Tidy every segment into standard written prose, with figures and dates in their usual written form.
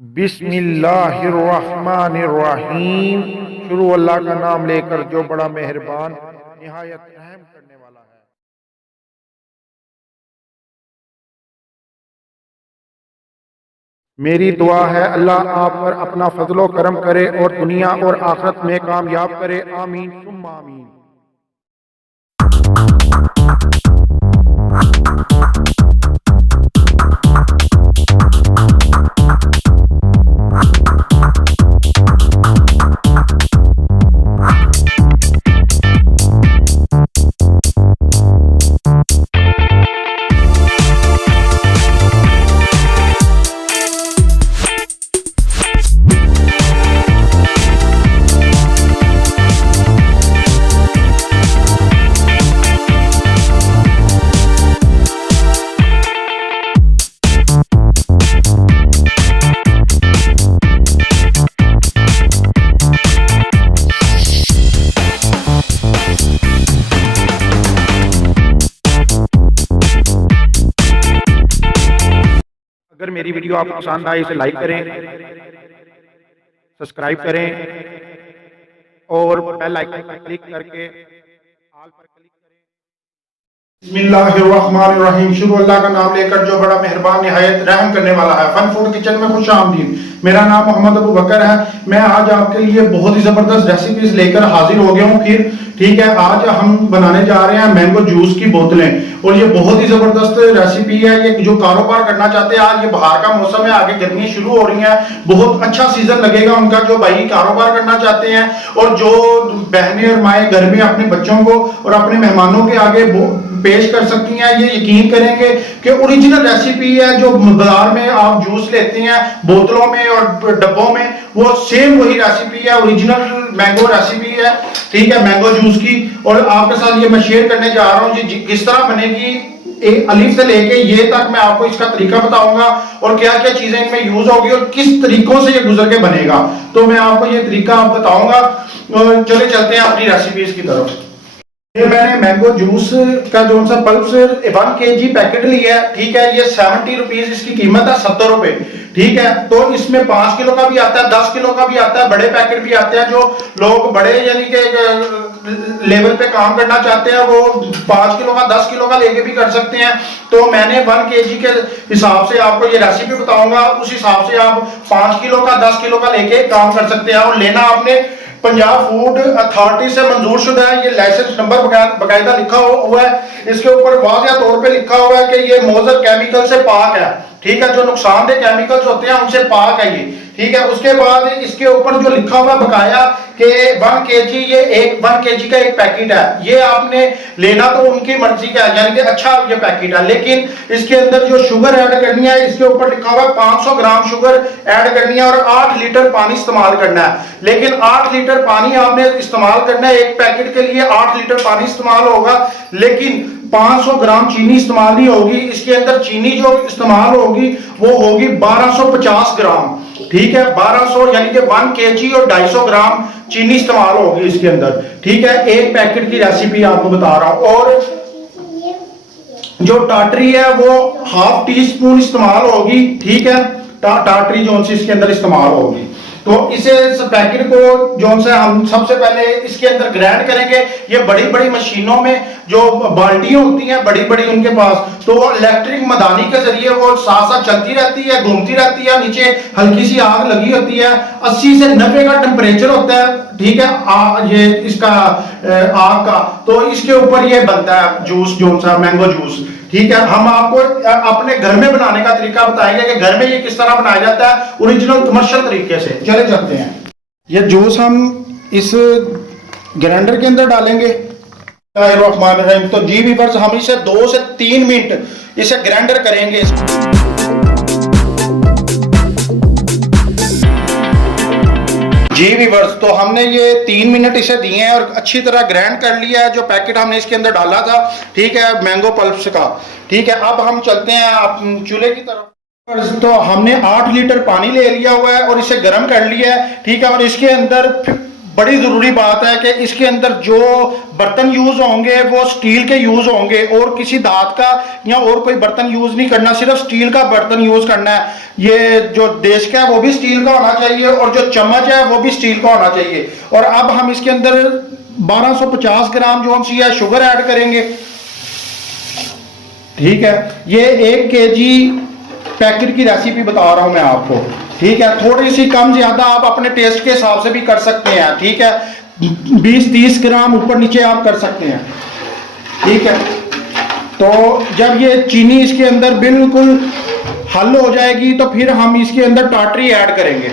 बिस्मिल्लाहिर्रहमानिर्रहीम। शुरू अल्लाह का नाम लेकर जो बड़ा मेहरबान निहायत रहम करने वाला है। मेरी दुआ है अल्लाह आप पर अपना फजलो करम करे और दुनिया और आखिरत में कामयाब करे। आमीन सुम्मा आमीन। अगर मेरी वीडियो आपको पसंद आए इसे लाइक करें, सब्सक्राइब करें और बेल आइकन पर क्लिक करके ऑल पर क्लिक करें। बिस्मिल्लाहिर्रहमानिर्रहीम। शुरू अल्लाह का नाम लेकर जो बड़ा मेहरबान निहायत रहम करने वाला है। फन फूड किचन में खुश आमदीद। मेरा नाम मोहम्मद अबू बकर है। मैं आज आपके लिए बहुत ही जबरदस्त रेसिपीज लेकर हाजिर हो गया हूँ फिर। ठीक है, आज हम बनाने जा रहे हैं मैंगो जूस की बोतलें और ये बहुत ही जबरदस्त रेसिपी है। ये जो कारोबार करना चाहते हैं, आज ये बाहर का मौसम है, आगे गर्मी शुरू हो रही है, बहुत अच्छा सीजन लगेगा उनका। जो भाई कारोबार करना चाहते हैं और जो बहनें और माएँ घर में अपने बच्चों को और अपने मेहमानों के आगे पेश कर सकती हैं, ये यकीन करेंगे कि ओरिजिनल रेसिपी है। जो बाजार में आप जूस लेते हैं बोतलों में और डब्बों में, वो सेम वही रेसिपी है, ओरिजिनल मैंगो रेसिपी है। ठीक है, मैंगो जूस की। और आपके साथ ये मैं शेयर करने जा रहा हूँ जी किस तरह बनेगी। एक अलिफ से लेके ये तक मैं आपको इसका तरीका बताऊंगा और क्या क्या चीजें इनमें यूज होगी और किस तरीकों से ये गुजर के बनेगा, तो मैं आपको ये तरीका आप बताऊंगा। चले चलते हैं अपनी रेसिपीज की तरफ। ये मैंने मैंगो जूस का जो सा पल्प 1 kg पैकेट लिया है। ठीक है, ये 70 रुपीज इसकी कीमत है, 70 रुपए। ठीक है, तो इसमें 5 किलो का भी आता है, 10 किलो का भी आता है, बड़े पैकेट भी आते हैं। जो लोग बड़े यानी कि लेवल पे काम करना चाहते हैं वो 5 किलो का 10 किलो का लेके भी कर सकते हैं। तो मैंने 1 kg के हिसाब से आपको ये रेसिपी बताऊंगा, उस हिसाब से आप 5 किलो का 10 किलो का लेके काम कर सकते हैं। और लेना आपने पंजाब फूड अथॉरिटी से मंजूर शुदा है। ये लाइसेंस नंबर बकायदा लिखा हुआ है, इसके ऊपर वाज़ेह तौर पे लिखा हुआ है कि ये मौजर केमिकल से पाक है। ठीक है, जो नुकसानदेह केमिकल्स होते हैं उनसे पाक है ये। ठीक है, उसके बाद इसके ऊपर जो लिखा हुआ बकाया कि 1 kg, ये 1 kg का एक पैकेट है। ये आपने लेना तो उनकी मर्जी का है, यानी कि अच्छा ये पैकेट है, लेकिन इसके अंदर जो शुगर ऐड करनी है, इसके ऊपर लिखा हुआ है 500 ग्राम शुगर ऐड करनी है और 8 लीटर पानी इस्तेमाल करना है। लेकिन 8 लीटर पानी आपने इस्तेमाल करना है, एक पैकेट के लिए 8 लीटर पानी इस्तेमाल होगा, लेकिन 500 ग्राम चीनी इस्तेमाल नहीं होगी। इसके अंदर चीनी जो इस्तेमाल होगी वो होगी 1250 ग्राम। ठीक है, 1200 यानी कि 1 kg और 250 ग्राम चीनी इस्तेमाल होगी इसके अंदर। ठीक है, एक पैकेट की रेसिपी आपको बता रहा हूं। और जो टाटरी है वो ½ टीस्पून इस्तेमाल होगी। ठीक है, टाटरी जो सी इसके अंदर इस्तेमाल होगी। तो इसे पैकेट को जो से हम सबसे पहले इसके अंदर ग्राइंड करेंगे। ये बड़ी बड़ी मशीनों में जो बाल्टियां होती हैं बड़ी बड़ी उनके पास, तो इलेक्ट्रिक मदानी के जरिए वो साथ साथ चलती रहती है, घूमती रहती है, नीचे हल्की सी आग लगी होती है, 80 से 90 का टेम्परेचर होता है। ठीक है, ये इसका आग का, तो इसके ऊपर ये बनता है जूस, जो सा मैंगो जूस। ठीक है, हम आपको अपने घर में बनाने का तरीका बताएंगे कि घर में ये किस तरह बनाया जाता है ओरिजिनल कमर्शियल तरीके से। चले चलते हैं। ये जूस हम इस ग्राइंडर के अंदर डालेंगे। तो जी वीवर्स, हम इसे 2 से 3 मिनट इसे ग्राइंडर करेंगे। जी वीवर्स, तो हमने ये 3 मिनट इसे दिए हैं और अच्छी तरह ग्राइंड कर लिया है जो पैकेट हमने इसके अंदर डाला था। ठीक है, मैंगो पल्प्स का। ठीक है, अब हम चलते हैं चूल्हे की तरफ। तो हमने 8 लीटर पानी ले लिया हुआ है और इसे गर्म कर लिया है। ठीक है, और इसके अंदर बड़ी ज़रूरी बात है कि इसके अंदर जो बर्तन यूज़ होंगे वो स्टील के यूज़ होंगे, और किसी धात का या और कोई बर्तन यूज़ नहीं करना, सिर्फ स्टील का बर्तन यूज़ करना है। ये जो देश का है वो भी स्टील का होना चाहिए, और जो चम्मच है वो भी स्टील का होना चाहिए। और अब हम इसके अंदर 1250 ग्राम जो हम सी है शुगर ऐड करेंगे। ठीक है, ये 1 केजी पैकेट की रेसिपी बता रहा हूं मैं आपको। ठीक है, थोड़ी सी कम ज्यादा आप अपने टेस्ट के हिसाब से भी कर सकते हैं। ठीक है, 20-30 ग्राम ऊपर नीचे आप कर सकते हैं। ठीक है, तो जब ये चीनी इसके अंदर बिल्कुल हल हो जाएगी तो फिर हम इसके अंदर टाटरी ऐड करेंगे।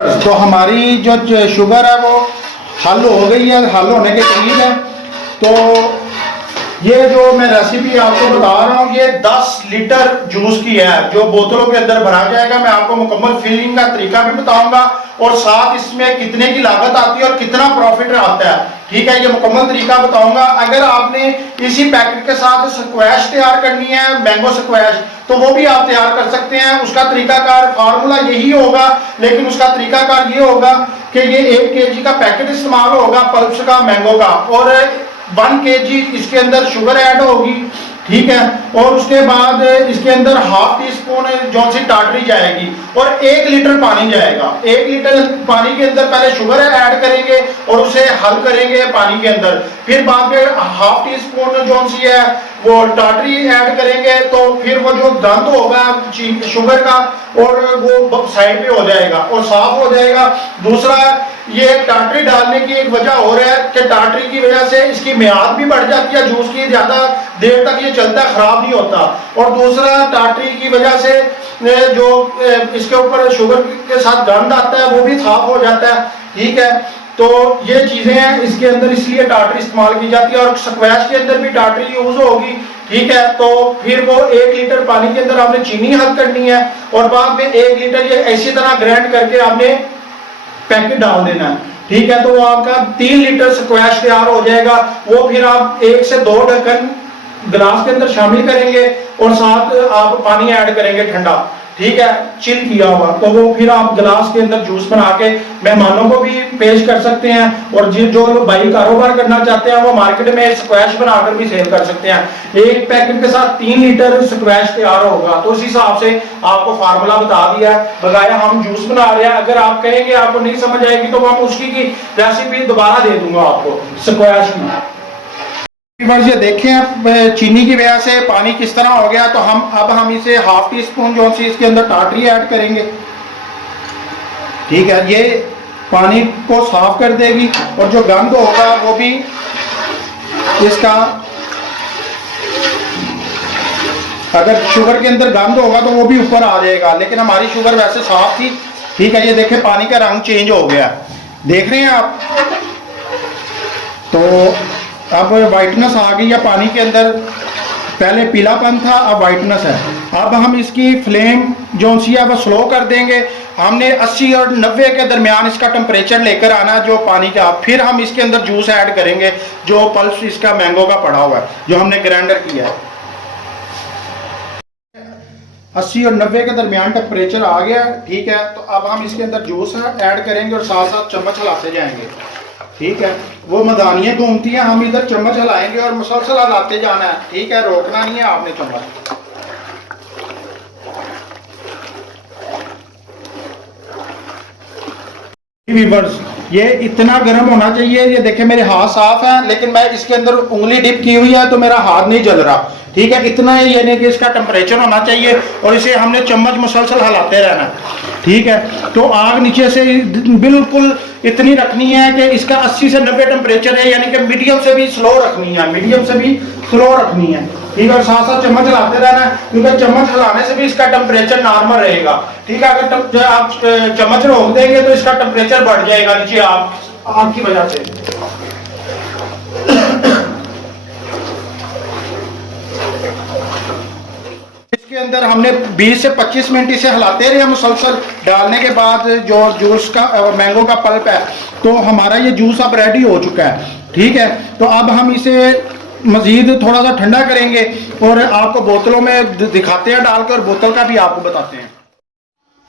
तो हमारी जो शुगर है वो हल हो गई है, हल होने के करीब है। तो ये जो मैं रेसिपी आपको बता रहा हूँ ये 10 लीटर जूस की है, जो बोतलों के अंदर भरा जाएगा। मैं आपको मुकम्मल फिलिंग का तरीका भी बताऊंगा, और साथ इसमें कितने की लागत आती है और कितना प्रॉफिट आता है। ठीक है, ये मुकम्मल तरीका बताऊंगा। अगर आपने इसी पैकेट के साथ स्क्वैश तैयार करनी है, मैंगो स्क्वैश, तो वो भी आप तैयार कर सकते हैं। उसका तरीकाकार फार्मूला यही होगा, लेकिन उसका तरीकाकार ये होगा कि ये 1 केजी का पैकेट इस्तेमाल होगा पल्प्स का, मैंगो का, और 1 केजी इसके अंदर शुगर ऐड होगी। ठीक है, और उसके बाद इसके अंदर ½ टीस्पून जो सी टाटरी जाएगी, और 1 लीटर पानी जाएगा। 1 लीटर पानी के अंदर पहले शुगर ऐड करेंगे और उसे हल करेंगे पानी के अंदर, फिर बाद में ½ टीस्पून जो सी है वो टाटरी ऐड करेंगे, तो फिर वो जो गंध होगा शुगर का और वो साइड पे हो जाएगा और साफ हो जाएगा। दूसरा, ये टाटरी डालने की एक वजह और है कि टाटरी की वजह से इसकी मियाद भी बढ़ जाती है, जूस की ज्यादा देर तक ये चलता है, खराब नहीं होता। और दूसरा, टाटरी की वजह से जो इसके ऊपर शुगर के साथ गंध आता है वो भी साफ हो जाता है। ठीक है, तो ये चीजें हैं इसके अंदर, इसलिए टाटरी इस्तेमाल की जाती है, और स्क्वैश के अंदर भी टाटरी यूज होगी। ठीक है, तो फिर वो 1 लीटर पानी के अंदर आपने चीनी हल करनी है, और बाद में 1 लीटर ये ऐसी तरह ग्राइंड करके आपने पैकेट डाल देना है। ठीक है, तो वो आपका 3 लीटर स्क्वैश तैयार हो जाएगा। वो फिर आप 1 से 2 ढक्कन गिलास के अंदर शामिल करेंगे, और साथ आप पानी ऐड करेंगे ठंडा। ठीक है, चिल किया हुआ, तो वो फिर आप गिलास के अंदर जूस बना के मेहमानों को भी पेश कर सकते हैं, और जो भाई कारोबार करना चाहते हैं वो मार्केट में स्क्वैश बनाकर भी सेल कर सकते हैं। एक पैकेट के साथ 3 लीटर स्क्वैश तैयार होगा। तो उस हिसाब से आपको फार्मूला बता दिया, बगाया हम जूस बना रहे हैं। अगर आप कहेंगे आपको नहीं समझ आएगी तो हम उसकी की रेसिपी दोबारा दे दूंगा आपको स्क्वैश की। ये देखें आप चीनी की वजह से पानी किस तरह हो गया। तो हम इसे ½ टीस्पून जो सी इसके अंदर टाटरी ऐड करेंगे। ठीक है, ये पानी को साफ कर देगी, और जो गंद होगा वो भी इसका, अगर शुगर के अंदर गंद होगा तो वो भी ऊपर आ जाएगा, लेकिन हमारी शुगर वैसे साफ थी। ठीक है, ये देखें पानी का रंग चेंज हो गया, देख रहे हैं आप। तो अब वाइटनेस आ गई है पानी के अंदर, पहले पीलापन था, अब वाइटनेस है। अब हम इसकी फ्लेम जो सी है वो स्लो कर देंगे। हमने 80 और 90 के दरमियान इसका टेम्परेचर लेकर आना जो पानी का। फिर हम इसके अंदर जूस ऐड करेंगे, जो पल्प इसका मैंगो का पड़ा हुआ है, जो हमने ग्राइंडर किया है। 80 और 90 के दरमियान टेम्परेचर आ गया। ठीक है, तो अब हम इसके अंदर जूस ऐड करेंगे और साथ साथ चम्मच हिलाते जाएंगे। ठीक है, वो मदानियाँ घूमती हैं, हम इधर चम्मच हिलाएंगे और मुसलसल हिलाते जाना है। ठीक है, रोकना नहीं है आपने चम्मच। व्यूअर्स, ये इतना गर्म होना चाहिए। ये देखें मेरे हाथ साफ हैं, लेकिन मैं इसके अंदर उंगली डिप की हुई है तो मेरा हाथ नहीं जल रहा। ठीक है, इतना ही यानी कि इसका टेम्परेचर होना चाहिए, और इसे हमने चम्मच मुसलसल हिलाते रहना है। ठीक है, तो आग नीचे से बिल्कुल इतनी रखनी है कि इसका 80 से 90 टेम्परेचर है, यानी कि मीडियम से भी स्लो रखनी है, मीडियम से भी स्लो रखनी है। ठीक है, और साथ साथ चम्मच हिलाते रहना है, क्योंकि चम्मच हिलाने से भी इसका टेम्परेचर नॉर्मल रहेगा। ठीक है, अगर आप चम्मच रोक देंगे तो इसका टेम्परेचर बढ़ जाएगा नीचे आग की वजह से। इसके अंदर हमने 20 से 25 मिनट इसे हिलाते रहे मुसलसल। डालने के बाद जो जूस का मैंगो का पल्प है, तो हमारा ये जूस अब रेडी हो चुका है। ठीक है, तो अब हम इसे मजीद थोड़ा सा ठंडा करेंगे और आपको बोतलों में दिखाते हैं डालकर, बोतल का भी आपको बताते हैं।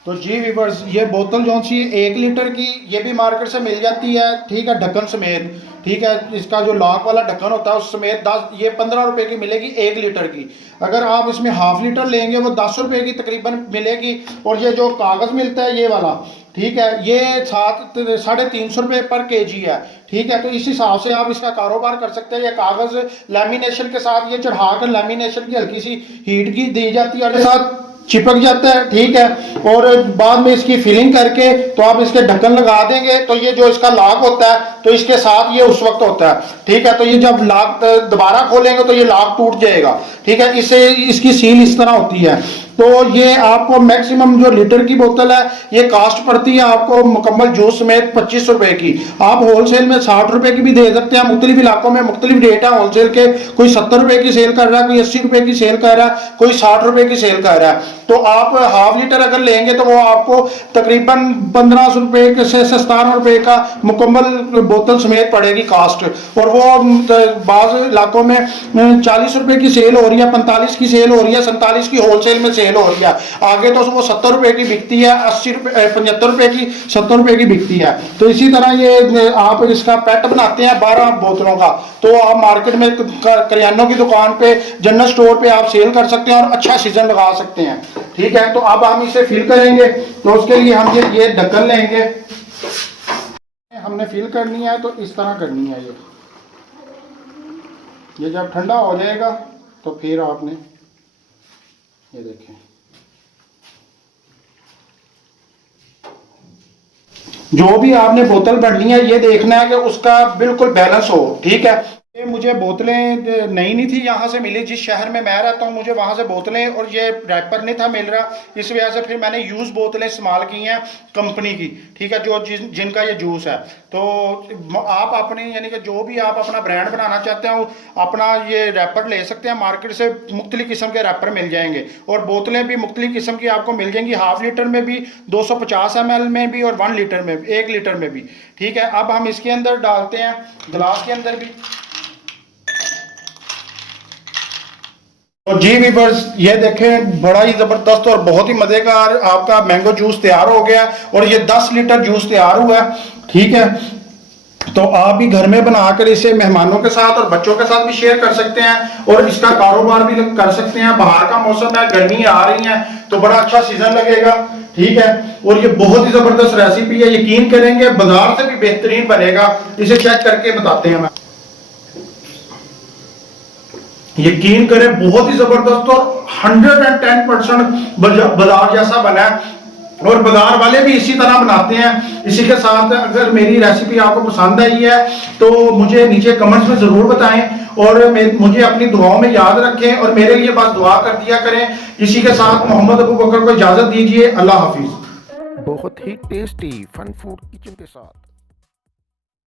तो जी वीवर्स, ये बोतल जो सी 1 लीटर की, ये भी मार्केट से मिल जाती है, ठीक है, ढक्कन समेत, ठीक है, इसका जो लॉक वाला ढक्कन होता है उस समेत 10, ये 15 रुपए की मिलेगी 1 लीटर की। अगर आप इसमें हाफ लीटर लेंगे वो 10 रुपए की तकरीबन मिलेगी। और ये जो कागज़ मिलता है ये वाला, ठीक है, ये 350 रुपये पर केजी है, ठीक है। तो इस हिसाब से आप इसका कारोबार कर सकते हैं। ये कागज़ लैमिनेशन के साथ ये चढ़ा कर लैमिनेशन की हल्की सी हीट की दी जाती है और के साथ चिपक जाता है, ठीक है। और बाद में इसकी फिलिंग करके तो आप इसके ढक्कन लगा देंगे तो ये जो इसका लॉक होता है तो इसके साथ ये उस वक्त होता है, ठीक है। तो ये जब लॉक दोबारा खोलेंगे तो ये लॉक टूट जाएगा, ठीक है। इससे इसकी सील इस तरह होती है। तो ये आपको मैक्सिमम जो लीटर की बोतल है ये कास्ट पड़ती है आपको मुकम्मल जूस समेत 25 रुपए की। आप होलसेल में 60 रुपए की भी दे सकते हैं। मुख्तलिफ इलाकों में मुख्तलिफ रेट है होलसेल के, कोई 70 रुपए की सेल कर रहा है, कोई 80 रुपए की सेल कर रहा है, कोई 60 रुपए की सेल कर रहा है। तो आप हाफ लीटर अगर लेंगे तो वो आपको तकरीबन 1500 से 17 रुपए का मुकम्मल बोतल समेत पड़ेगी कास्ट। और वो बाज़ इलाकों में 40 रुपए की सेल हो रही है, 45 की सेल हो रही है, 47 की होलसेल में सेल हो रही है। आगे तो वो 70 रुपए की बिकती है, 75 रुपए की, 70 रुपए की बिकती है। तो इसी तरह ये आप इसका पैट बनाते हैं 12 बोतलों का, तो आप मार्केट में करियानों की दुकान पे, जनरल स्टोर पे आप सेल कर सकते हैं और अच्छा सीजन लगा सकते हैं, ठीक है। तो अब हम इसे फिल करेंगे, तो उसके लिए हम ये ढक्कन लेंगे, हमने फिल करनी है तो इस तरह करनी है। ये जब ठंडा हो जाएगा तो फिर आपने ये देखें, जो भी आपने बोतल भरनी है ये देखना है कि उसका बिल्कुल बैलेंस हो, ठीक है। ये मुझे बोतलें नई नहीं थी, यहाँ से मिली, जिस शहर में मैं रहता हूँ मुझे वहाँ से बोतलें और ये रैपर नहीं था मिल रहा, इस वजह से फिर मैंने यूज़ बोतलें इस्तेमाल की हैं कंपनी की, ठीक है, जो जिनका ये जूस है। तो आप अपनी यानी कि जो भी आप अपना ब्रांड बनाना चाहते हो अपना ये रैपर ले सकते हैं मार्केट से, मुख्तलिफ किस्म के रैपर मिल जाएंगे और बोतलें भी मुख्तलिफ किस्म की आपको मिल जाएंगी, हाफ लीटर में भी, 250 ml में भी और 1 लीटर में भी, 1 लीटर में भी, ठीक है। अब हम इसके अंदर डालते हैं गिलास के अंदर भी। तो जी वीवर्स, ये देखें बड़ा ही ज़बरदस्त और बहुत ही मज़ेदार आपका मैंगो जूस तैयार हो गया और ये 10 लीटर जूस तैयार हुआ है, ठीक है। तो आप भी घर में बनाकर इसे मेहमानों के साथ और बच्चों के साथ भी शेयर कर सकते हैं और इसका कारोबार भी कर सकते हैं। बाहर का मौसम है, गर्मी आ रही है तो बड़ा अच्छा सीजन लगेगा, ठीक है। और ये बहुत ही ज़बरदस्त रेसिपी है, यकीन करेंगे बाजार से भी बेहतरीन बनेगा। इसे चेक करके बताते हैं। यकीन करें बहुत ही जबरदस्त और 110% बाजार जैसा बना है और बाजार वाले भी इसी तरह बनाते हैं। इसी के साथ अगर मेरी रेसिपी आपको पसंद आई है तो मुझे नीचे कमेंट्स में ज़रूर बताएं और मुझे अपनी दुआओं में याद रखें और मेरे लिए बस दुआ कर दिया करें। इसी के साथ मोहम्मद अबू बकर को इजाज़त दीजिए। अल्लाह हाफिज़। बहुत ही टेस्टी फन फूड किचन के साथ